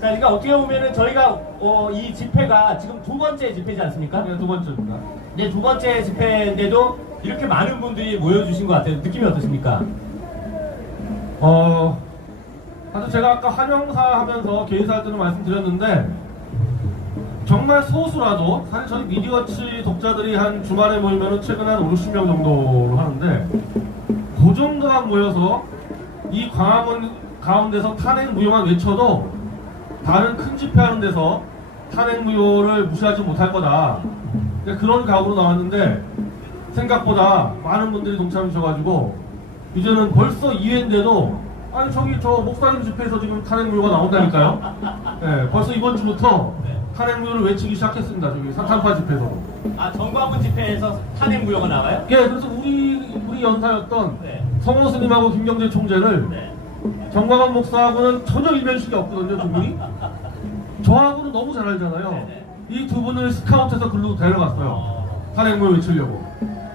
자, 그러니까 어떻게 보면은 저희가 이 집회가 지금 두 번째 집회지 않습니까? 네, 두 번째입니다. 네, 두 번째 집회인데도 이렇게 많은 분들이 모여주신 것 같아요. 느낌이 어떠십니까? 사실 제가 아까 한영사 하면서 개인사 할 때도 말씀드렸는데 정말 소수라도 사실 저희 미디어치 독자들이 한 주말에 모이면 최근에 한 5, 60명 정도로 하는데 그 정도만 모여서 이 광화문 가운데서 탄핵무효만 외쳐도 다른 큰 집회하는 데서 탄핵무효를 무시하지 못할 거다. 그런 각오로 나왔는데 생각보다 많은 분들이 동참해 주셔가지고 이제는 벌써 2회인데도 아니 저기 저 목사님 집회에서 지금 탄핵무효가 나온다니까요. 네, 벌써 이번 주부터 탄핵무효를 외치기 시작했습니다. 저기 사탄파 집회에서도. 아, 정광훈 집회에서 탄핵무효가 나와요? 예, 그래서 우리 연사였던 네. 성호 스님하고 김경재 총재를 네. 정광훈 목사하고는 전혀 일면식이 없거든요, 두 분이. 저하고는 너무 잘 알잖아요. 이 두 분을 스카우트해서 글로 데려갔어요. 탄핵무효 외치려고.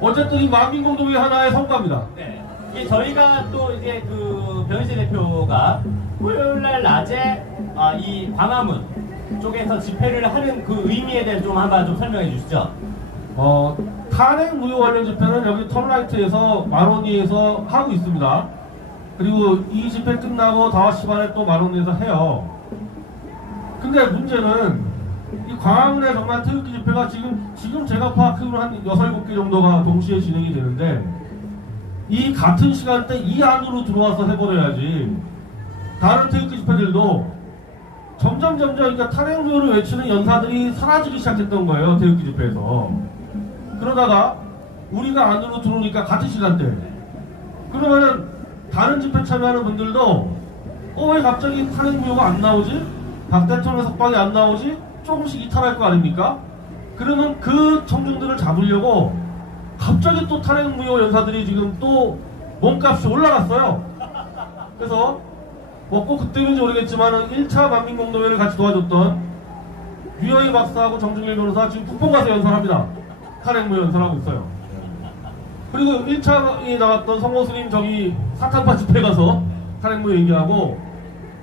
어쨌든 이 만민공동의 하나의 성과입니다. 네. 이게 저희가 또 이제 그 변희재 대표가 토요일 날 낮에 이 광화문 쪽에서 집회를 하는 그 의미에 대해서 좀 한번 좀 설명해 주시죠. 탄핵 무효 관련 집회는 여기 턴라이트에서 마로니에서 하고 있습니다. 그리고 이 집회 끝나고 5시 반에 또 마로니에서 해요. 근데 문제는 이 광화문에 정말 태극기 집회가 지금 제가 파악으로 한 6, 7개 정도가 동시에 진행이 되는데 이 같은 시간대 이 안으로 들어와서 해버려야지 다른 태극기 집회들도 점점 그러니까 탄핵 무효를 외치는 연사들이 사라지기 시작했던 거예요. 태극기 집회에서. 그러다가 우리가 안으로 들어오니까 같은 시간대. 그러면은 다른 집회 참여하는 분들도 왜 갑자기 탄핵 무효가 안 나오지? 박 대통령 석방이 안 나오지? 조금씩 이탈할 거 아닙니까? 그러면 그 청중들을 잡으려고 갑자기 또 탄핵 무효 연사들이 지금 또 몸값이 올라갔어요. 그래서 꼭 그때인지 모르겠지만 1차 만민공동회를 같이 도와줬던 유영희 박사하고 정중일 변호사 지금 북풍 가서 연설합니다. 탄핵무효 연설하고 있어요. 그리고 1차에 나왔던 성호 스님 저기 사탄파 집회 가서 탄핵무효 얘기하고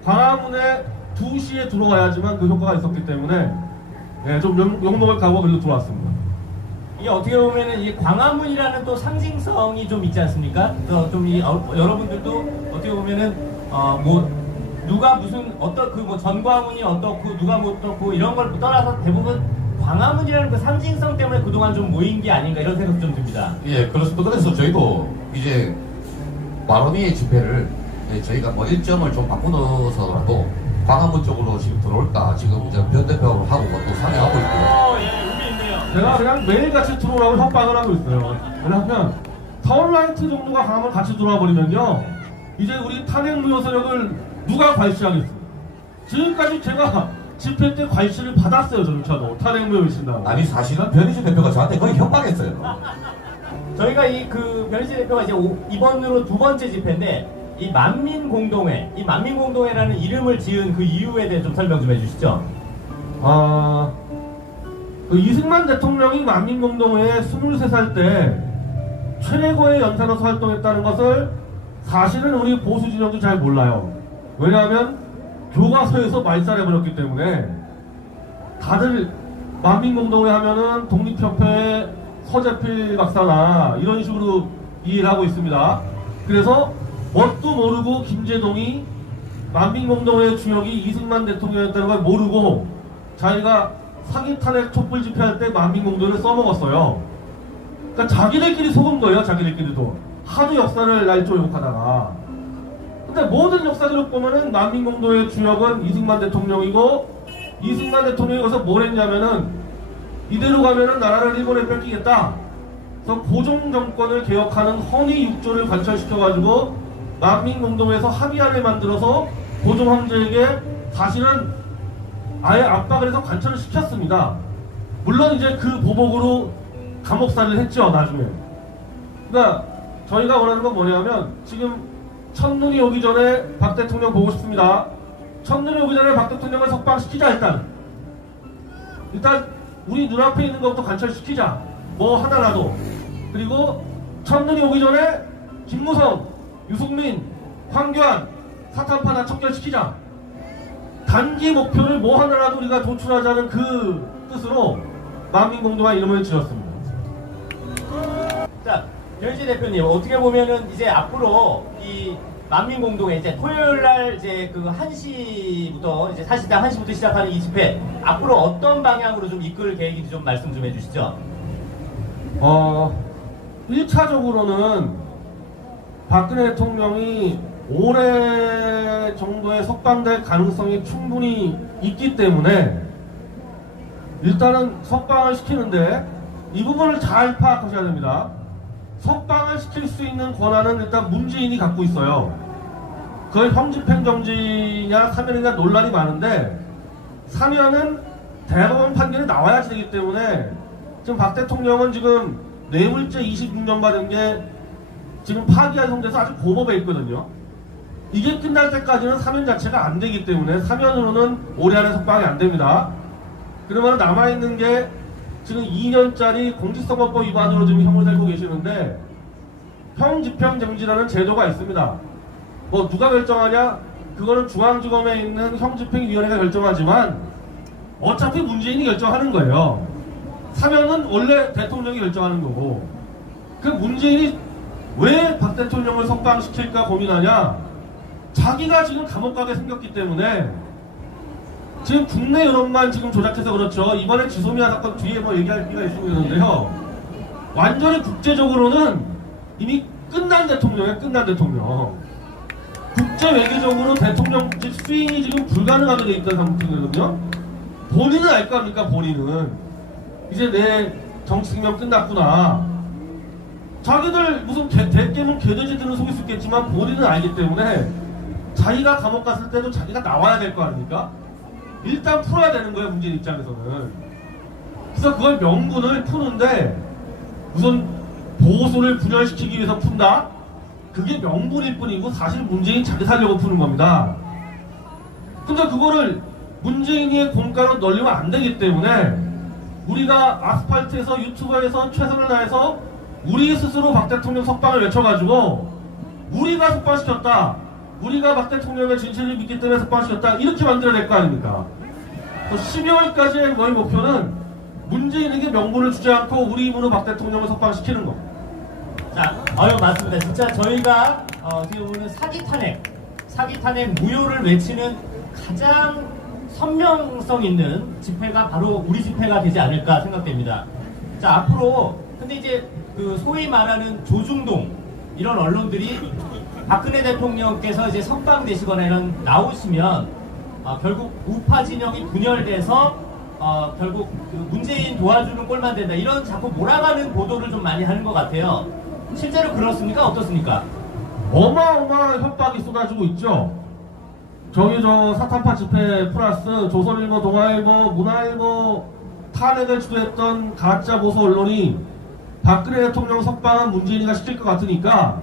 광화문에 2시에 들어와야지만 그 효과가 있었기 때문에 좀 욕먹을 각오가 그리고 들어왔습니다. 이게 어떻게 보면은 이 광화문이라는 또 상징성이 좀 있지 않습니까? 좀 여러분들도 어떻게 보면은 뭐 누가 무슨 어떤 그 뭐 전광훈이 어떻고 누가 뭐 어떻고 이런 걸 떠나서 대부분 광화문이라는 그 상징성 때문에 그동안 좀 모인 게 아닌가 이런 생각 좀 듭니다. 예, 그렇습니다. 그래서 저희도 이제 마로니에 집회를 저희가 뭐 일정을 좀 바꾸어서라도 광화문 쪽으로 지금 들어올까 지금 이제 변 대표하고 또 상의하고 있고요. 예, 의미 있네요. 제가 그냥 매일같이 들어오라고 협박을 하고 있어요. 왜냐하면 턴라이트 정도가 강하면 같이 들어와 버리면요 이제 우리 탄핵무효 세력을 누가 괄시하겠어요? 지금까지 제가 집회 때 괄시를 받았어요. 저조차도 탄핵무효 외친다고. 아니 사실은 변희재 대표가 저한테 거의 협박했어요. 저희가 이 그 변희재 대표가 이제 이번으로 두 번째 집회인데 이 만민공동회, 이 만민공동회라는 이름을 지은 그 이유에 대해 좀 설명 좀 해주시죠. 그 이승만 대통령이 만민공동회에 23살 때 최고의 연사로서 활동했다는 것을 사실은 우리 보수 진영도 잘 몰라요. 왜냐하면 교과서에서 말살해버렸기 때문에 다들 만민공동회 하면은 독립협회 서재필 박사나 이런 식으로 이해를 하고 있습니다. 그래서 뭣도 모르고 김제동이 만민공동회 주역이 이승만 대통령이었다는 걸 모르고 자기가 사기 탄핵 촛불 집회할 때 만민공동회를 써먹었어요. 그러니까 자기들끼리 속은 거예요. 자기들끼리도 하도 역사를 날조 욕하다가. 근데 모든 역사들을 보면은 만민공동회 주역은 이승만 대통령이고 이승만 대통령이 거기서 뭘 했냐면은 이대로 가면은 나라를 일본에 뺏기겠다. 그래서 고종 정권을 개혁하는 헌의 6조를 관철시켜가지고 만민공동회에서 합의안을 만들어서 고종 황제에게 사실은 아예 압박을 해서 관철을 시켰습니다. 물론 이제 그 보복으로 감옥살이를 했죠. 나중에. 그러니까 저희가 원하는 건 뭐냐면 지금 첫눈이 오기 전에 박 대통령 보고 싶습니다. 첫눈이 오기 전에 박 대통령을 석방시키자. 일단 우리 눈앞에 있는 것부터 관철시키자. 뭐 하나라도. 그리고 첫눈이 오기 전에 김무성, 유승민, 황교안 사탄파 다 척결시키자. 단기 목표를 뭐 하나라도 우리가 도출하자는 그 뜻으로 만민공동화 이름을 지었습니다. 자, 변희재 대표님, 어떻게 보면은 이제 앞으로 이 만민공동회 이제 토요일 날 이제 그 1시부터 이제 사실상 1시부터 시작하는 이 집회 앞으로 어떤 방향으로 좀 이끌 계획인지 좀 말씀 좀 해주시죠. 1차적으로는 박근혜 대통령이 올해 정도에 석방될 가능성이 충분히 있기 때문에 일단은 석방을 시키는데 이 부분을 잘 파악하셔야 됩니다. 석방을 시킬 수 있는 권한은 일단 문재인이 갖고 있어요. 그걸 형집행정지냐 사면이냐 논란이 많은데 사면은 대법원 판결이 나와야 되기 때문에 지금 박 대통령은 지금 뇌물죄 26년 받은 게 지금 파기한 상태에서 아주 고법에 있거든요. 이게 끝날 때까지는 사면 자체가 안 되기 때문에 사면으로는 올해 안에 석방이 안 됩니다. 그러면 남아있는 게 지금 2년짜리 공직선거법 위반으로 지금 형을 달고 계시는데 형집행정지라는 제도가 있습니다. 뭐 누가 결정하냐? 그거는 중앙지검에 있는 형집행위원회가 결정하지만 어차피 문재인이 결정하는 거예요. 사면은 원래 대통령이 결정하는 거고 그 문재인이 왜 박 대통령을 석방시킬까 고민하냐? 자기가 지금 감옥 가게 생겼기 때문에 지금 국내 여론만 지금 조작해서 그렇죠. 이번에 지소미아 사건 뒤에 뭐 얘기할 기가 있으면 되는데요. 완전히 국제적으로는 이미 끝난 대통령이에요. 끝난 대통령. 국제 외교적으로 대통령직 수행이 지금 불가능하게 돼 있다는 상태거든요. 본인은 알 거 아닙니까? 본인은 이제 내 정치 생명 끝났구나. 자기들 무슨 대깨문 개돼지들은 속일 수 있겠지만 본인은 알기 때문에 자기가 감옥 갔을 때도 자기가 나와야 될 거 아닙니까? 일단 풀어야 되는 거예요, 문재인 입장에서는. 그래서 그걸 명분을 푸는데 우선 보수를 분열시키기 위해서 푼다? 그게 명분일 뿐이고 사실 문재인 자기 살려고 푸는 겁니다. 근데 그거를 문재인의 공가로 널리면 안 되기 때문에 우리가 아스팔트에서 유튜브에서 최선을 다해서 우리 스스로 박 대통령 석방을 외쳐가지고 우리가 석방시켰다. 우리가 박 대통령의 진실을 믿기 때문에 석방시켰다. 이렇게 만들어야 될 거 아닙니까? 12월까지의 저희 목표는 문재인에게 명분을 주지 않고 우리 힘으로 박 대통령을 석방시키는 거. 자, 맞습니다. 진짜 저희가 어떻게 보면 사기 탄핵 무효를 외치는 가장 선명성 있는 집회가 바로 우리 집회가 되지 않을까 생각됩니다. 자, 앞으로 근데 이제 그 소위 말하는 조중동 이런 언론들이 박근혜 대통령께서 이제 석방되시거나 이런 나오시면 결국 우파 진영이 분열돼서 결국 그 문재인 도와주는 꼴만 된다 이런 자꾸 몰아가는 보도를 좀 많이 하는 것 같아요. 실제로 그렇습니까? 어떻습니까? 어마어마한 협박이 쏟아지고 있죠. 저기 저 사탄파 집회 플러스 조선일보, 동아일보, 문화일보 탄핵을 주도했던 가짜 보수 언론이 박근혜 대통령 석방은 문재인이가 시킬 것 같으니까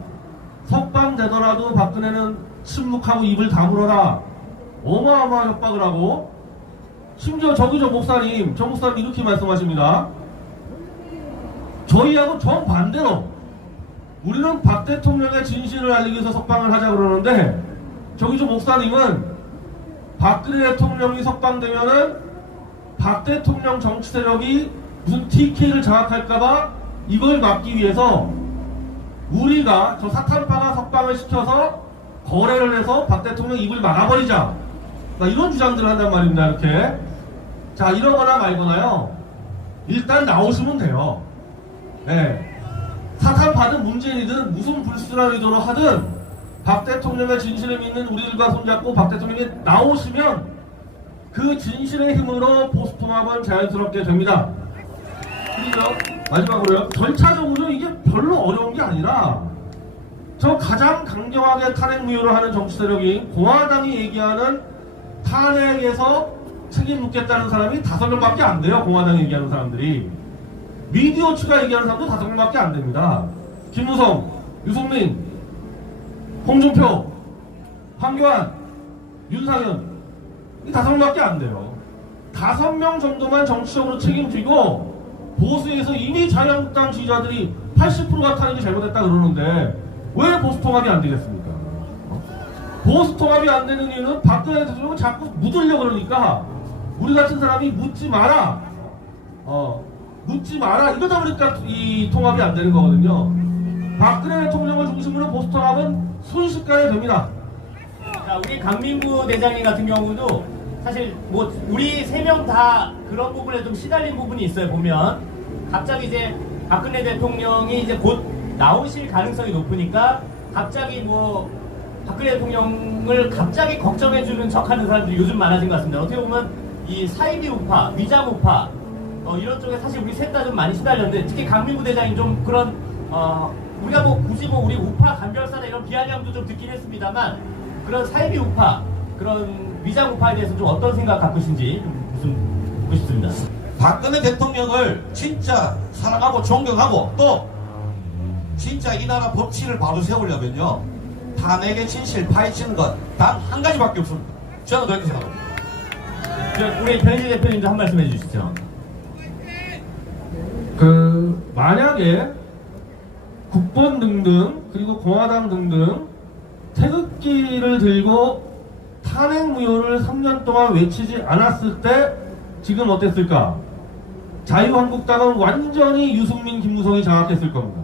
석방되더라도 박근혜는 침묵하고 입을 다물어라. 어마어마한 협박을 하고 심지어 저기 저 목사님 이렇게 말씀하십니다. 저희하고 정반대로 우리는 박 대통령의 진실을 알리기 위해서 석방을 하자 그러는데 저기 저 목사님은 박근혜 대통령이 석방되면은 박 대통령 정치 세력이 무슨 TK를 장악할까봐 이걸 막기 위해서 우리가 저 사탄파가 석방을 시켜서 거래를 해서 박 대통령 입을 막아버리자. 이런 주장들을 한단 말입니다. 이렇게. 자, 이러거나 말거나요. 일단 나오시면 돼요. 네. 사탄파든 문재인이든 무슨 불순한 의도로 하든 박 대통령의 진실을 믿는 우리들과 손잡고 박 대통령이 나오시면 그 진실의 힘으로 보수통합은 자연스럽게 됩니다. 그리고 마지막으로요. 절차적으로 이게 별로 어려운 게 아니라 저 가장 강경하게 탄핵 무효를 하는 정치 세력이 공화당이 얘기하는 탄핵에서 책임 묻겠다는 사람이 5명밖에 안 돼요. 공화당이 얘기하는 사람들이. 미디어추가 얘기하는 사람도 5명밖에 안 됩니다. 김무성, 유승민, 홍준표, 황교안, 윤상현 이 5명밖에 안 돼요. 5명 정도만 정치적으로 책임지고 보수에서 이미 자유한국당 지지자들이 80%가 탄핵이 잘못했다 그러는데 왜 보수 통합이 안 되겠습니까? 보수 통합이 안 되는 이유는 박근혜 대통령은 자꾸 묻으려 그러니까 우리 같은 사람이 묻지 마라. 묻지 마라. 이러다 보니까 이 통합이 안 되는 거거든요. 박근혜 대통령을 중심으로 보수 통합은 순식간에 됩니다. 자, 우리 강민구 대장님 같은 경우도 사실 뭐 우리 세 명 다 그런 부분에 좀 시달린 부분이 있어요. 보면 갑자기 이제 박근혜 대통령이 이제 곧 나오실 가능성이 높으니까 갑자기 뭐 박근혜 대통령을 갑자기 걱정해주는 척하는 사람들이 요즘 많아진 것 같습니다. 어떻게 보면 이 사이비 우파, 위장 우파 이런 쪽에 사실 우리 셋 다 좀 많이 시달렸는데 특히 강민구 대장님 좀 그런 우리가 뭐 굳이 뭐 우리 우파 간별사나 이런 비아냥도 좀 듣긴 했습니다만 그런 사이비 우파, 그런 위장 우파에 대해서 좀 어떤 생각 갖고 계신지 좀 묻고 싶습니다. 박근혜 대통령을 진짜 사랑하고 존경하고 또 진짜 이 나라 법치를 바로 세우려면요 탄핵의 진실 파헤치는 것 단 한 가지밖에 없습니다. 저는 그렇게 생각합니다. 우리 변희재 대표님도 한 말씀 해주시죠. 만약에 국본 등등 그리고 공화당 등등 태극기를 들고 탄핵 무효를 3년 동안 외치지 않았을 때 지금 어땠을까? 자유한국당은 완전히 유승민, 김무성이 장악했을 겁니다.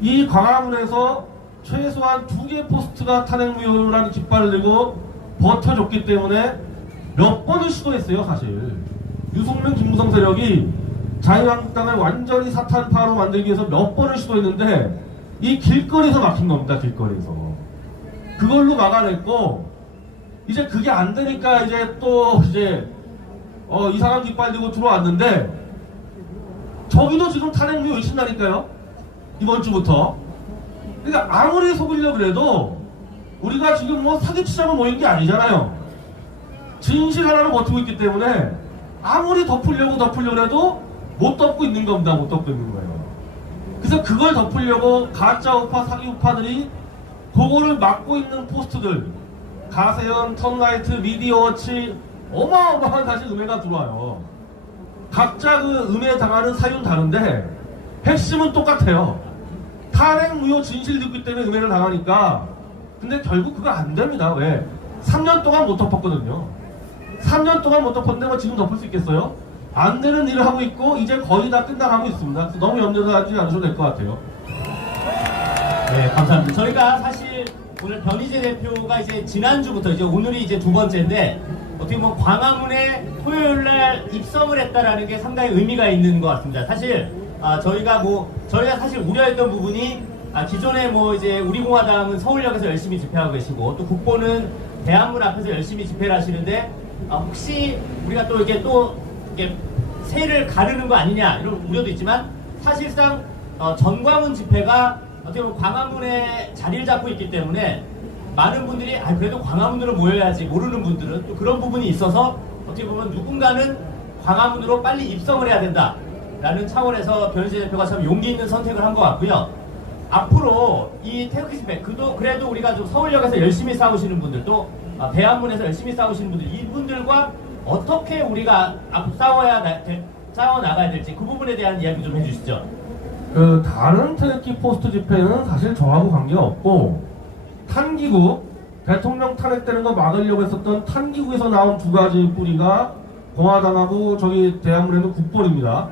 이 광화문에서 최소한 2개 포스트가 탄핵 무효라는 깃발을 들고 버텨줬기 때문에 몇 번을 시도했어요, 사실. 유승민, 김무성 세력이 자유한국당을 완전히 사탄파로 만들기 위해서 몇 번을 시도했는데 이 길거리에서 막힌 겁니다. 길거리에서 그걸로 막아냈고 이제 그게 안 되니까 이제 또 이상한 깃발 들고 들어왔는데 저기도 지금 탄핵 무효 외친다니까요. 이번 주부터. 그러니까 아무리 속이려고 그래도 우리가 지금 뭐 사기치자고 모인 게 아니잖아요. 진실 하나로 버티고 있기 때문에 아무리 덮으려고 해도 못 덮고 있는 겁니다. 못 덮고 있는 거예요. 그래서 그걸 덮으려고 가짜 우파, 사기 우파들이 그거를 막고 있는 포스트들, 가세현, 턴라이트, 미디어워치 어마어마한 사실 음해가 들어와요. 각자 그 음해 당하는 사유는 다른데 핵심은 똑같아요. 탄핵 무효 진실 듣기 때문에 음해를 당하니까. 근데 결국 그거 안 됩니다. 왜? 3년 동안 못 덮었거든요. 3년 동안 못 덮었는데 뭐 지금 덮을 수 있겠어요? 안 되는 일을 하고 있고 이제 거의 다 끝나가고 있습니다. 그래서 너무 염려하지 않으셔도 될 것 같아요. 네, 감사합니다. 저희가 사실 오늘 변희재 대표가 이제 지난주부터 이제 오늘이 이제 두 번째인데 어떻게 보면 광화문에 토요일날 입성을 했다라는 게 상당히 의미가 있는 것 같습니다. 사실 저희가 사실 우려했던 부분이 기존에 뭐 이제 우리공화당은 서울역에서 열심히 집회하고 계시고 또 국보는 대한문 앞에서 열심히 집회를 하시는데 혹시 우리가 또 이게 새를 가르는 거 아니냐 이런 우려도 있지만 사실상 전광훈 집회가 어떻게 보면 광화문에 자리를 잡고 있기 때문에 많은 분들이 그래도 광화문으로 모여야지 모르는 분들은 또 그런 부분이 있어서 어떻게 보면 누군가는 광화문으로 빨리 입성을 해야 된다라는 차원에서 변희재 대표가 참 용기 있는 선택을 한 것 같고요. 앞으로 이 태극기 집회 그래도 우리가 좀 서울역에서 열심히 싸우시는 분들 또 대한문에서 열심히 싸우시는 분들 이분들과 어떻게 우리가 싸워나가야 될지 그 부분에 대한 이야기 좀 해주시죠. 다른 태극기 포스트 집회는 사실 저하고 관계가 없고 탄기국 대통령 탄핵되는 거 막으려고 했었던 탄기국에서 나온 두 가지 뿌리가 공화당하고 저기 대한문에는 국본입니다.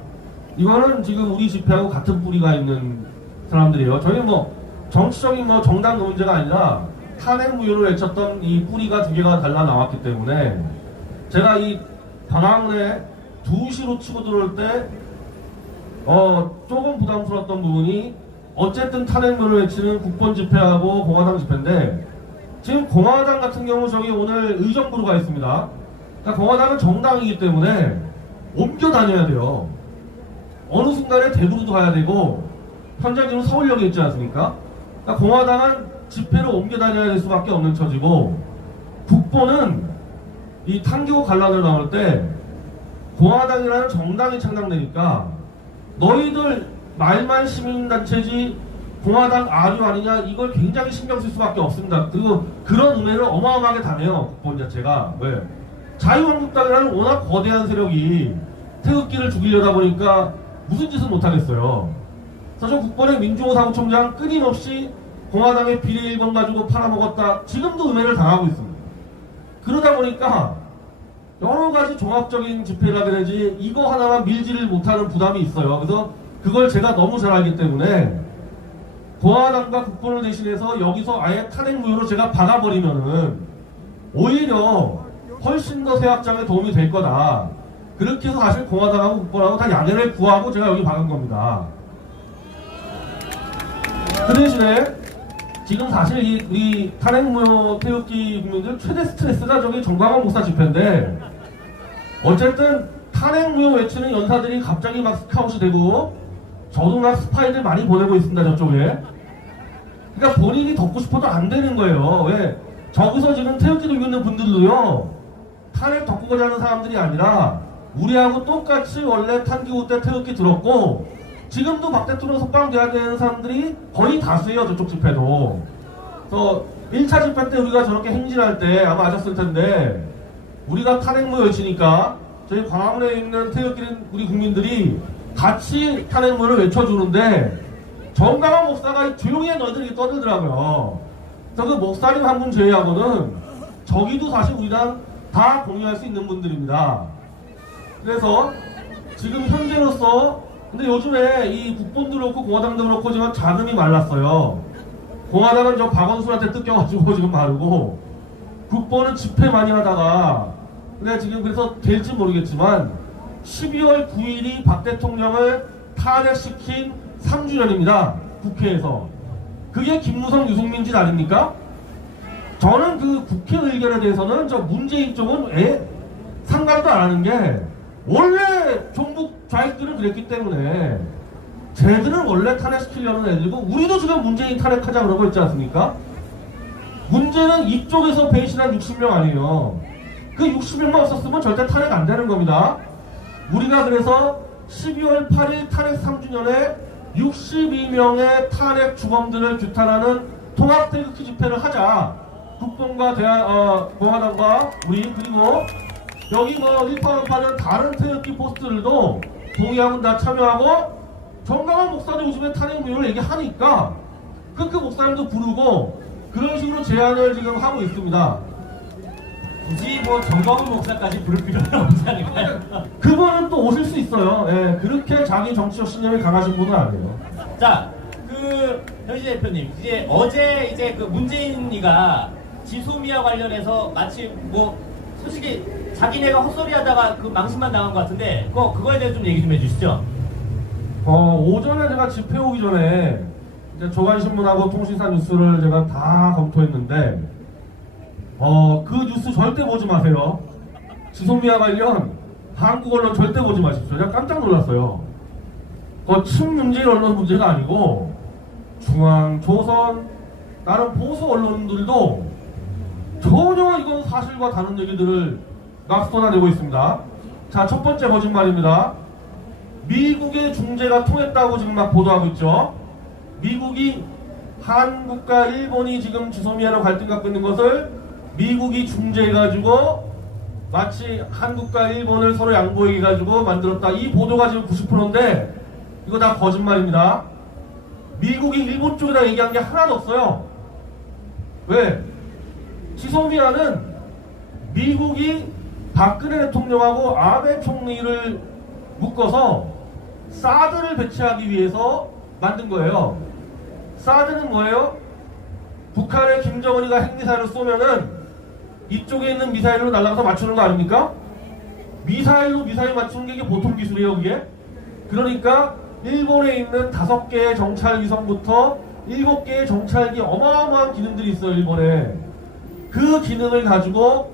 이거는 지금 우리 집회하고 같은 뿌리가 있는 사람들이에요. 저희 뭐 정치적인 정당 문제가 아니라 탄핵 무효를 외쳤던 이 뿌리가 두 개가 달라 나왔기 때문에 제가 이 광화문에 2시로 치고 들어올 때 조금 부담스러웠던 부분이 어쨌든 탄핵무효를 외치는 국본 집회하고 공화당 집회인데 지금 공화당 같은 경우 저기 오늘 의정부로 가 있습니다. 그러니까 공화당은 정당이기 때문에 옮겨 다녀야 돼요. 어느 순간에 대구로도 가야 되고 현장 지금 서울역에 있지 않습니까? 그러니까 공화당은 집회로 옮겨 다녀야 될 수밖에 없는 처지고 국본은 이 탄기국 관람을 나올 때 공화당이라는 정당이 창당되니까 너희들 말만 시민단체지 공화당 아류 아니냐 이걸 굉장히 신경 쓸 수밖에 없습니다. 그리고 그런 음해를 어마어마하게 당해요. 국본 자체가. 왜? 자유한국당이라는 워낙 거대한 세력이 태극기를 죽이려다 보니까 무슨 짓을 못하겠어요. 사실 국본의 민주호 사무총장 끊임없이 공화당의 비례 1번 가지고 팔아먹었다. 지금도 음해를 당하고 있습니다. 그러다 보니까 여러 가지 종합적인 집회라 그래야지 이거 하나만 밀지를 못하는 부담이 있어요. 그래서 그걸 제가 너무 잘 알기 때문에 공화당과 국본을 대신해서 여기서 아예 탄핵 무효로 제가 박아버리면은 오히려 훨씬 더 새 확장에 도움이 될 거다. 그렇게 해서 사실 공화당하고 국본하고 다 양해를 구하고 제가 여기 박은 겁니다. 그 대신에 지금 사실 우리 탄핵무효 태극기 국민들 최대 스트레스가 저기 정광훈 목사 집회인데, 어쨌든 탄핵무효 외치는 연사들이 갑자기 막 스카웃이 되고 저도 막 스파이들 많이 보내고 있습니다, 저쪽에. 그러니까 본인이 덮고 싶어도 안 되는 거예요. 왜? 저기서 지금 태극기 들고 있는 분들도요, 탄핵 덮고 가자는 사람들이 아니라 우리하고 똑같이 원래 탄기호 때 태극기 들었고 지금도 박 대통령 석방돼야 되는 사람들이 거의 다수예요, 저쪽 집회도. 그래서 1차 집회 때 우리가 저렇게 행진할 때 아마 아셨을 텐데, 우리가 탄핵무효 외치니까 저희 광화문에 있는 태극기는 우리 국민들이 같이 탄핵무효를 외쳐주는데 정강원 목사가 조용히 해 너희들이 떠들더라고요. 그래서 그 목사님 한 분 제외하고는 저기도 사실 우리랑 다 공유할 수 있는 분들입니다. 그래서 지금 현재로서, 근데 요즘에 이 국본도 그렇고 공화당도 그렇고 지금 자금이 말랐어요. 공화당은 저 박원순한테 뜯겨가지고 지금 마르고, 국본은 집회 많이 하다가, 근데 지금 그래서 될지 모르겠지만 12월 9일이 박 대통령을 탄핵시킨 3주년입니다. 국회에서. 그게 김무성, 유승민 짓 아닙니까? 저는 그 국회 의견에 대해서는 저 문재인 쪽은 상관도 안 하는 게, 원래 종북 좌익들은 그랬기 때문에 쟤들은 원래 탄핵시키려는 애들이고 우리도 지금 문재인 탄핵하자 그러고 있지 않습니까? 문제는 이쪽에서 배신한 60명 아니에요. 그 60명만 없었으면 절대 탄핵 안 되는 겁니다. 우리가 그래서 12월 8일 탄핵 3주년에 62명의 탄핵 주범들을 규탄하는 통합태극기 집회를 하자. 국본과 공화당과 우리, 그리고 여기 뭐 일파원파는 다른 태극기 포스트들도 동의하면 다 참여하고, 정강원 목사도 요즘에 탄핵 무효를 얘기하니까 그 목사님도 부르고 그런 식으로 제안을 지금 하고 있습니다. 굳이 뭐 정광훈 목사까지 부를 필요는 없지 않을까요? 그분은 또 오실 수 있어요. 예, 그렇게 자기 정치적 신념이 강하신 분은 아니에요. 자, 현시 대표님, 이제 어제 이제 그 문재인이가 지소미아 관련해서 마치 뭐 솔직히 자기네가 헛소리하다가 그 망신만 당한 것 같은데 그거에 대해서 좀 얘기 좀 해주시죠. 오전에 제가 집회 오기 전에 이제 조간신문하고 통신사 뉴스를 제가 다 검토했는데, 그 뉴스 절대 보지 마세요. 지소미아 관련 한국 언론 절대 보지 마십시오. 제가 깜짝 놀랐어요. 친문재인 언론 문제가 아니고 중앙, 조선, 다른 보수 언론들도 전혀 이건 사실과 다른 얘기들을 막 쏟아내고 있습니다. 자, 첫 번째 거짓말입니다. 미국의 중재가 통했다고 지금 막 보도하고 있죠. 미국이, 한국과 일본이 지금 지소미아로 갈등 갖고 있는 것을 미국이 중재해가지고 마치 한국과 일본을 서로 양보해가지고 만들었다. 이 보도가 지금 90%인데 이거 다 거짓말입니다. 미국이 일본 쪽에다 얘기한 게 하나도 없어요. 왜? 지소미아는 미국이 박근혜 대통령하고 아베 총리를 묶어서 사드를 배치하기 위해서 만든 거예요. 사드는 뭐예요? 북한의 김정은이가 핵미사일을 쏘면은 이쪽에 있는 미사일로 날아가서 맞추는 거 아닙니까? 미사일로 미사일 맞추는 게 이게 보통 기술이에요, 그게? 그러니까 일본에 있는 5개의 정찰 위성부터 7개의 정찰기, 어마어마한 기능들이 있어요, 일본에. 그 기능을 가지고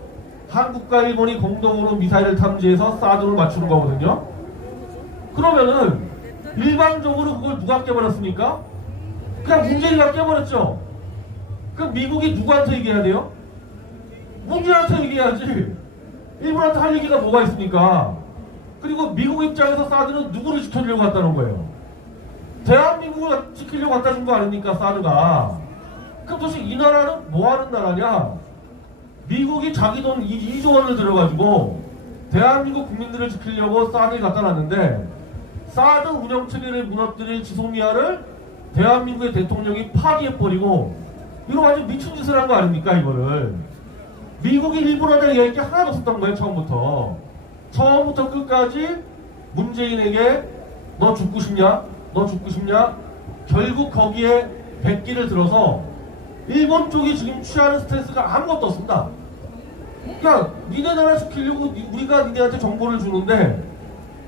한국과 일본이 공동으로 미사일을 탐지해서 사드를 맞추는 거거든요. 그러면은 일반적으로 그걸 누가 깨버렸습니까? 그냥 문재인이가 깨버렸죠. 그럼 미국이 누구한테 얘기해야 돼요? 문재인한테 얘기해야지. 일본한테 할 얘기가 뭐가 있습니까? 그리고 미국 입장에서 사드는 누구를 지켜주려고 갔다는 거예요? 대한민국을 지키려고 갖다 준 거 아닙니까, 사드가? 그럼 도대체 이 나라는 뭐 하는 나라냐? 미국이 자기 돈 2조 원을 들여가지고 대한민국 국민들을 지키려고 사드를 갖다 놨는데, 사드 운영 체계를 무너뜨릴 지소미아를 대한민국의 대통령이 파기해버리고 이거 완전 미친 짓을 한 거 아닙니까 이거를. 미국이 일본에 대한 얘기 하나도 없었던 거예요 처음부터 끝까지 문재인에게 너 죽고 싶냐? 너 죽고 싶냐? 결국 거기에 백기를 들어서 일본 쪽이 지금 취하는 스탠스가 아무것도 없습니다. 그러니까 니네 나라 시키려고 우리가 니네한테 정보를 주는데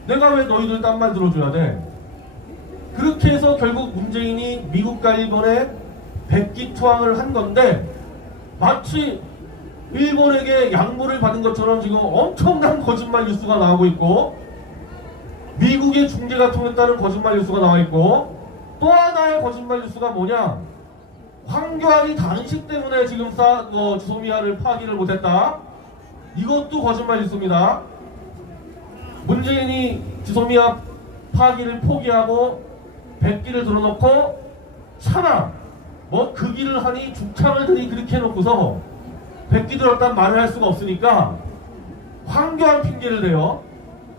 내가 왜 너희들 딴 말 들어줘야 돼? 그렇게 해서 결국 문재인이 미국과 일본에 백기 투항을 한 건데 마치 일본에게 양보를 받은 것처럼 지금 엄청난 거짓말 뉴스가 나오고 있고 미국의 중재가 통했다는 거짓말 뉴스가 나와 있고 또 하나의 거짓말 뉴스가 뭐냐? 황교안이 단식 때문에 지금 주소미아를 파기를 못했다. 이것도 거짓말 뉴스입니다. 문재인이 주소미아 파기를 포기하고 백기를 들어놓고 차마 뭐 그 길을 하니 죽창을 들이 그렇게 해놓고서 백기 들었단 말을 할 수가 없으니까 황교안 핑계를 대요.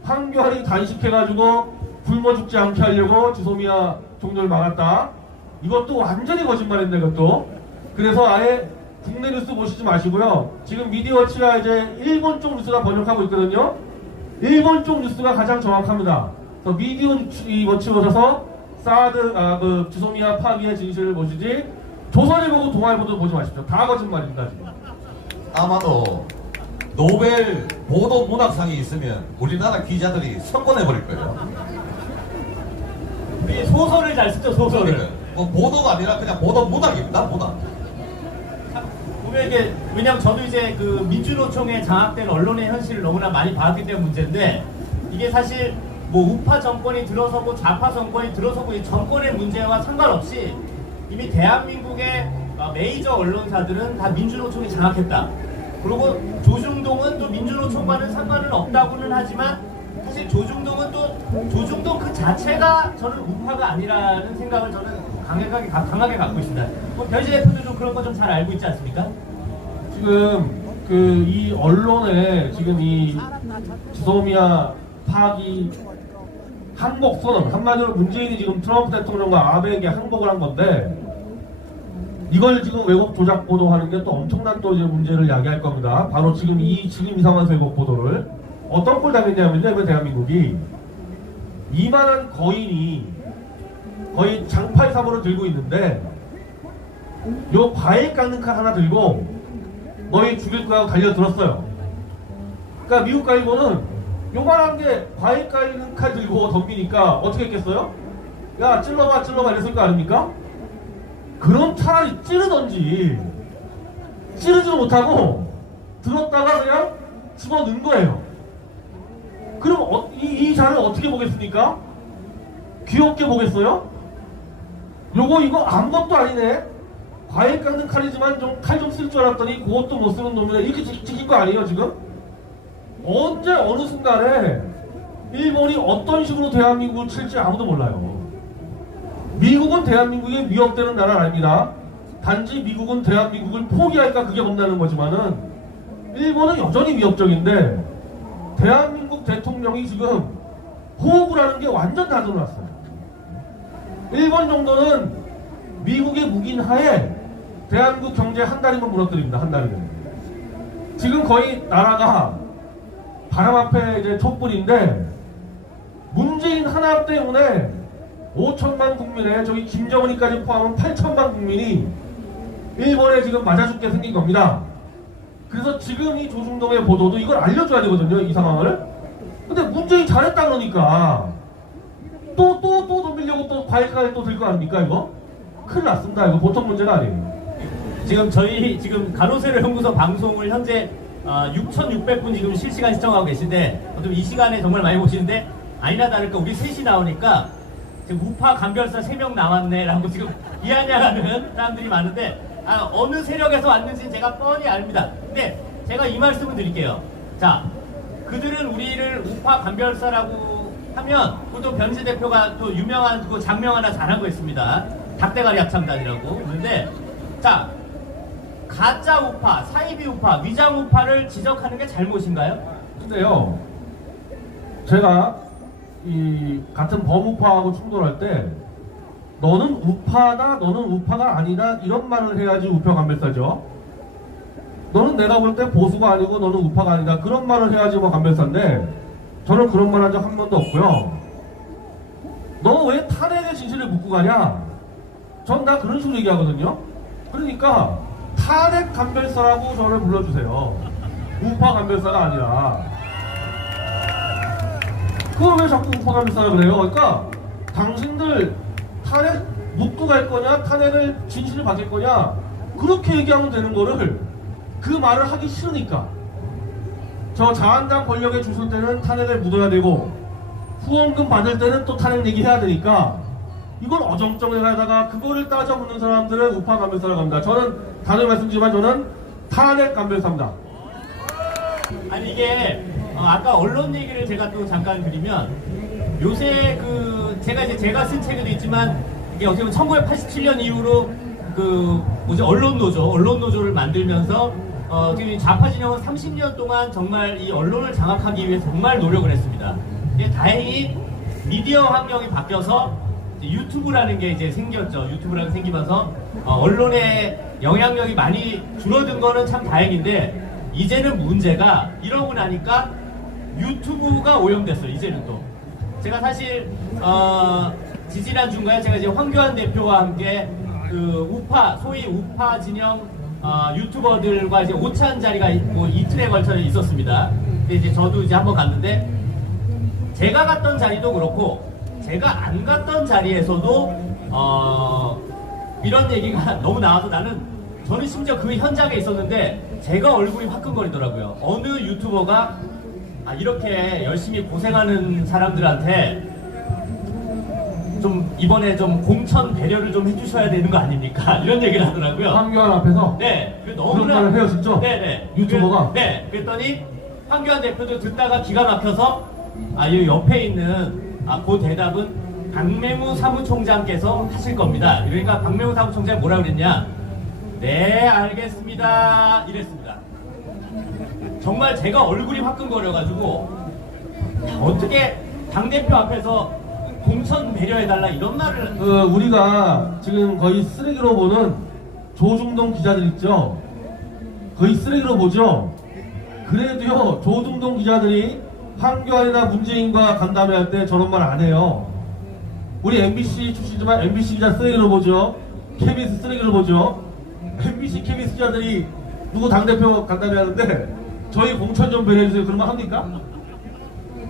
황교안이 단식해가지고 굶어 죽지 않게 하려고 주소미아 종료를 막았다. 이것도 완전히 거짓말인데 이것도. 그래서 아예 국내 뉴스 보시지 마시고요. 지금 미디어워치가 이제 일본 쪽 뉴스가 번역하고 있거든요. 일본 쪽 뉴스가 가장 정확합니다. 그래서 미디어워치 보셔서 그 주소미아 파기의 진실을 보시지 조선일보고 동아일보도 보지 마십시오. 다 거짓말입니다 지금. 아마도 노벨 보도 문학상이 있으면 우리나라 기자들이 선권해버릴 거예요. 우리 소설을 잘 쓰죠, 소설을. 그러니까 뭐 보도가 아니라 그냥 보도 문학입니다, 문학. 보면 이게 왜냐면 저도 이제 그 민주노총에 장악된 언론의 현실을 너무나 많이 봤기 때문에 문제인데 이게 사실 뭐 우파 정권이 들어서고 좌파 정권이 들어서고 이 정권의 문제와 상관없이 이미 대한민국의 메이저 언론사들은 다 민주노총이 장악했다. 그리고 조중동은 또 민주노총과는 상관은 없다고는 하지만 사실 조중동은 또 조중동 그 자체가 저는 우파가 아니라는 생각을 저는 강하게 갖고 있습니다. 변희재 대표도 좀 그런 거 좀 잘 알고 있지 않습니까? 지금 이 언론에 지금 이 주소미아 파기 항복 선언, 한마디로 문재인이 지금 트럼프 대통령과 아베에게 항복을 한 건데 이걸 지금 왜곡 조작 보도하는 게 또 엄청난 또 이제 문제를 야기할 겁니다. 바로 지금 이 상황에서 왜곡 보도를 어떤 꼴 당했냐면요, 이번 대한민국이 이만한 거인이 거의 장팔 사보를 들고 있는데 요 과일 깎는 칼 하나 들고 너희 죽일 거야 하고 달려들었어요. 그러니까 미국과 일본은 요만한 게 과일 깎는 칼 들고 덤비니까 어떻게 했겠어요? 야 찔러봐 이랬을 거 아닙니까? 그럼 차라리 찌르던지 찌르지도 못하고 들었다가 그냥 집어넣은 거예요. 그럼 이 자를 어떻게 보겠습니까? 귀엽게 보겠어요? 요거 이거 아무것도 아니네. 과일 깎는 칼이지만 좀 칼 좀 쓸 줄 알았더니 그것도 못 쓰는 놈이네. 이렇게 찍힌 거 아니에요 지금? 언제 어느 순간에 일본이 어떤 식으로 대한민국을 칠지 아무도 몰라요. 미국은 대한민국에 위협되는 나라는 아닙니다. 단지 미국은 대한민국을 포기할까 그게 겁나는 거지만은 일본은 여전히 위협적인데 대한민국 대통령이 지금 호흡을 하는 게 완전 다 드러났어요. 일본 정도는 미국의 묵인 하에 대한민국 경제 한 달이면 무너뜨립니다. 한 달이면. 지금 거의 나라가 바람 앞에 이제 촛불인데 문재인 하나 때문에 5천만 국민의 저기 김정은이까지 포함한 8천만 국민이 일본에 지금 맞아 죽게 생긴 겁니다. 그래서 지금 이 조중동의 보도도 이걸 알려줘야 되거든요, 이 상황을. 근데 문재인 잘했다 그러니까 또 덤비려고 또 과일까지 또 들 거 아닙니까 이거? 큰일 났습니다. 이거 보통 문제가 아니에요. 지금 저희 가로세로 연구소 방송을 현재 6,600분 지금 실시간 시청하고 계신데 어떤 이 시간에 정말 많이 보시는데 아니나 다를까 우리 셋이 나오니까 지금 우파 감별사 3명 나왔네 라고 지금 이야기하는 사람들이 많은데 어느 세력에서 왔는지 제가 뻔히 압니다. 근데 제가 이 말씀을 드릴게요. 자, 그들은 우리를 우파 감별사라고 하면 또 변희재 대표가 또 유명한 그 장명 하나 잘하고 있습니다. 닭대가리 합창단이라고. 그런데 자, 가짜 우파, 사이비 우파, 위장 우파를 지적하는 게 잘못인가요? 근데요, 제가 이 같은 범우파하고 충돌할 때 너는 우파다, 너는 우파가 아니다 이런 말을 해야지 우파 감별사죠. 너는 내가 볼 때 보수가 아니고 너는 우파가 아니다 그런 말을 해야지 뭐 감별사인데 저는 그런 말 한 적 한 번도 없고요. 너 왜 탄핵의 진실을 묻고 가냐? 전 다 그런 식으로 얘기하거든요. 그러니까 탄핵 감별사라고 저를 불러주세요. 우파 감별사가 아니라. 그걸 왜 자꾸 우파 감별사라 그래요? 그러니까 당신들 탄핵 묻고 갈 거냐, 탄핵을 진실을 받을 거냐, 그렇게 얘기하면 되는 거를 그 말을 하기 싫으니까. 저 자한당 권력에 주실 때는 탄핵을 묻어야 되고 후원금 받을 때는 또 탄핵 얘기해야 되니까 이걸 어정쩡해가다가 그거를 따져 묻는 사람들은 우파 감별사라고 합니다. 저는 다들 말씀드리지만 저는 탄핵 감별사입니다. 아니 이게 아까 언론 얘기를 제가 또 잠깐 드리면 요새 그 제가 쓴 책에도 있지만 이게 어떻게 보면 1987년 이후로 그 뭐지 언론 노조를 만들면서 지금 좌파 진영은 30년 동안 정말 이 언론을 장악하기 위해 정말 노력을 했습니다. 근데 다행히 미디어 환경이 바뀌어서 이제 유튜브라는 게 이제 생겼죠. 유튜브라는 게 생기면서 언론의 영향력이 많이 줄어든 거는 참 다행인데 이제는 문제가 이러고 나니까 유튜브가 오염됐어요. 이제는 또 제가 사실 지지난 중간에 제가 이제 황교안 대표와 함께 그 우파 소위 우파 진영 유튜버들과 이제 오찬 자리가 뭐 이틀에 걸쳐 있었습니다. 근데 이제 저도 이제 한번 갔는데 제가 갔던 자리도 그렇고 제가 안 갔던 자리에서도 이런 얘기가 너무 나와서 저는 심지어 그 현장에 있었는데 제가 얼굴이 화끈거리더라고요. 어느 유튜버가 이렇게 열심히 고생하는 사람들한테 좀 이번에 좀 공천 배려를 좀 해주셔야 되는 거 아닙니까? 이런 얘기를 하더라고요. 황교안 앞에서 네, 그런 말을 해요, 진짜? 네네. 유튜버가? 네, 그랬더니 황교안 대표도 듣다가 기가 막혀서 이 옆에 있는 그 대답은 박맹우 사무총장께서 하실 겁니다. 그러니까 박맹우 사무총장이 뭐라 그랬냐? 네, 알겠습니다. 이랬습니다. 정말 제가 얼굴이 화끈거려가지고 어떻게 당대표 앞에서 공천 배려해달라 이런 말을 우리가 지금 거의 쓰레기로 보는 조중동 기자들 있죠? 거의 쓰레기로 보죠? 그래도요 조중동 기자들이 황교안이나 문재인과 간담회할 때 저런 말 안 해요. 우리 MBC 출신이지만 MBC 기자 쓰레기로 보죠? KBS 쓰레기로 보죠? MBC, KBS 기자들이 누구 당대표 간담회 하는데 저희 공천 좀 배려해주세요 그런 말 합니까?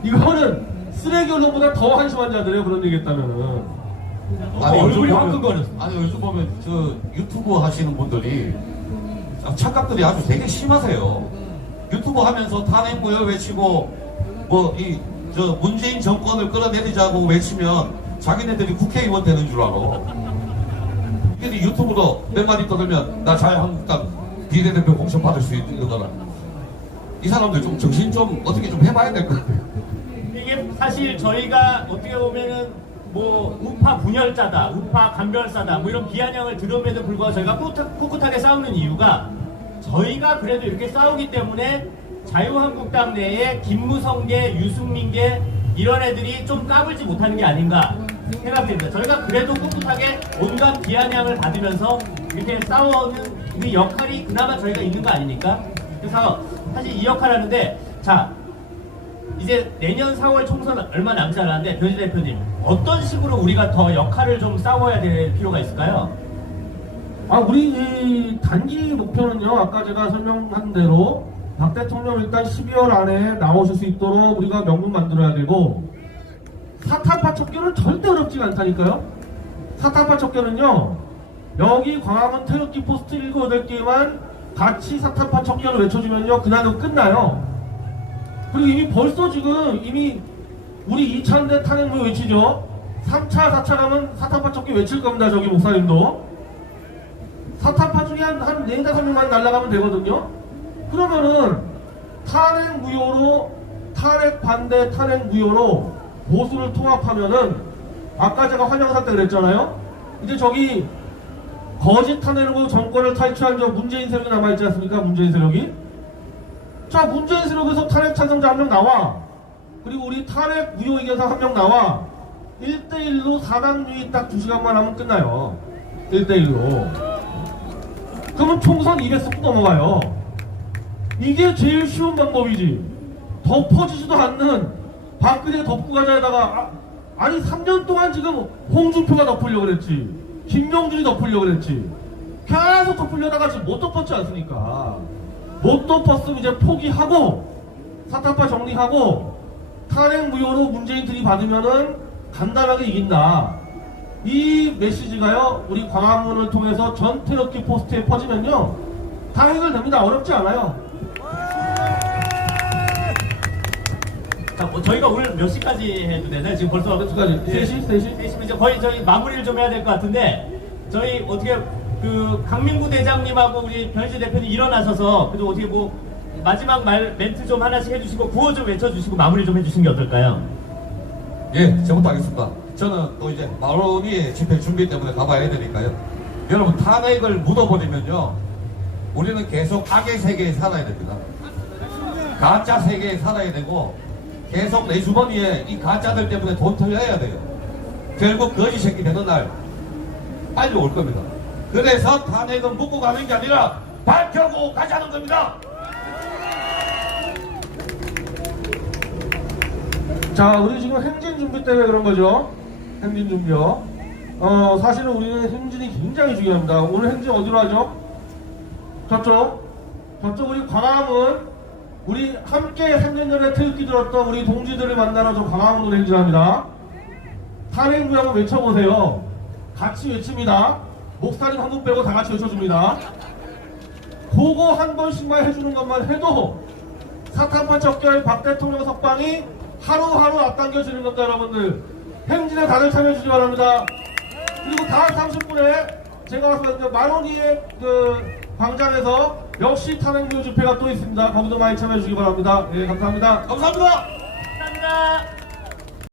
이거는 쓰레기 언론보다 더 한심한 자들이에요 그런 얘기 했다면은. 얼굴이 요즘 화끈거렸어. 아니 요즘 보면 저 유튜브 하시는 분들이 착각들이 아주 되게 심하세요. 유튜브 하면서 탄핵무효 외치고 뭐 저 문재인 정권을 끌어내리자고 외치면 자기네들이 국회의원 되는 줄 알아. 근데 유튜브로 몇 마디 떠들면 나 자유한국당 비례대표 공천 받을 수 있는 거라. 이 사람들 좀 정신 좀 어떻게 좀 해봐야 될 것 같아요. 이게 사실 저희가 어떻게 보면은 뭐 우파 분열자다, 우파 간별사다 뭐 이런 비아냥을 들음에도 불구하고 저희가 꿋꿋하게 싸우는 이유가 저희가 그래도 이렇게 싸우기 때문에 자유한국당 내에 김무성계, 유승민계 이런 애들이 좀 까불지 못하는 게 아닌가 생각됩니다. 저희가 그래도 꿋꿋하게 온갖 비아냥을 받으면서 이렇게 싸우는 그 역할이 그나마 저희가 있는 거 아닙니까? 그래서 사실 이 역할을 하는데 자 이제 내년 4월 총선 얼마 남지 않았는데 변희 대표님 어떤 식으로 우리가 더 역할을 좀 싸워야 될 필요가 있을까요? 우리 이 단기 목표는요 아까 제가 설명한 대로 박 대통령 일단 12월 안에 나오실 수 있도록 우리가 명분 만들어야 되고 사탄파 척결은 절대 어렵지가 않다니까요. 사탄파 척결은요 여기 광화문 태극기 포스트 7, 8개만 같이 사탄파 척결을 외쳐주면요 그날은 끝나요. 그리고 이미 벌써 지금 이미 우리 2차인데 탄핵무 외치죠. 3차, 4차 가면 사탄파 척결 외칠 겁니다. 저기 목사님도 사탄파 중에 한 4-5명만 날아가면 되거든요. 그러면은 탄핵 무효로 탄핵 반대 탄핵 무효로 보수를 통합하면은 아까 제가 환영사 때 그랬잖아요. 이제 저기 거짓 탄핵으로 정권을 탈취한 저 문재인 세력이 남아있지 않습니까? 문재인 세력이. 자 문재인 세력에서 탄핵 찬성자 1명 나와. 그리고 우리 탄핵 무효 의견사 1명 나와. 1대1로 사당유의 딱 2시간만 하면 끝나요. 1대1로. 그러면 총선 200석 넘어가요. 이게 제일 쉬운 방법이지. 덮어지지도 않는 박근혜 덮고 가자에다가 아니 3년 동안 지금 홍준표가 덮으려고 그랬지, 김명준이 덮으려고 그랬지, 계속 덮으려다가 지금 못 덮었지 않습니까? 못 덮었으면 이제 포기하고 사탕파 정리하고 탄핵 무효로 문재인 들이받으면은 간단하게 이긴다. 이 메시지가요, 우리 광화문을 통해서 전 태극기 포스트에 퍼지면요, 다 해결됩니다. 어렵지 않아요. 자, 뭐 저희가 오늘 몇 시까지 해도 되나요? 지금 벌써 몇 시까지? 3시? 3시? 3시면 이제 거의 저희 마무리를 좀 해야 될 것 같은데, 저희 어떻게 그 강민구 대장님하고 우리 변희재 대표님 일어나셔서 그래도 어떻게 뭐 마지막 멘트 좀 하나씩 해주시고 구호 좀 외쳐주시고 마무리 좀 해주시는 게 어떨까요? 예, 저부터 하겠습니다. 저는 또 이제 마로니의 집회 준비 때문에 가봐야 되니까요. 여러분, 탄핵을 묻어버리면요, 우리는 계속 악의 세계에 살아야 됩니다. 가짜 세계에 살아야 되고, 계속 내 주머니에 이 가짜들 때문에 돈 털려야 돼요. 결국 거지 새끼 되는 날 빨리 올 겁니다. 그래서 탄핵은 묻고 가는 게 아니라 밝혀고 가자는 겁니다. 자, 우리 지금 행진 준비 때문에 그런 거죠. 행진 준비요. 사실은 우리는 행진이 굉장히 중요합니다. 오늘 행진 어디로 하죠? 저쪽 우리 광화문, 우리 함께 3년 전에 태극기 들었던 우리 동지들을 만나러 저 광화문으로 행진합니다. 탄핵무효 한번 외쳐보세요. 같이 외칩니다. 목사님 한 분 빼고 다 같이 외쳐줍니다. 그거 한 번씩만 해주는 것만 해도 사탄파 적결 박 대통령 석방이 하루하루 앞당겨지는 겁니다. 여러분들, 행진에 다들 참여해주시기 바랍니다. 그리고 다음 30분에 제가 와서 마로니의 그 광장에서 역시 탄핵무효 집회가 또 있습니다. 거기도 많이 참여해주시기 바랍니다. 예, 감사합니다. 감사합니다. 감사합니다.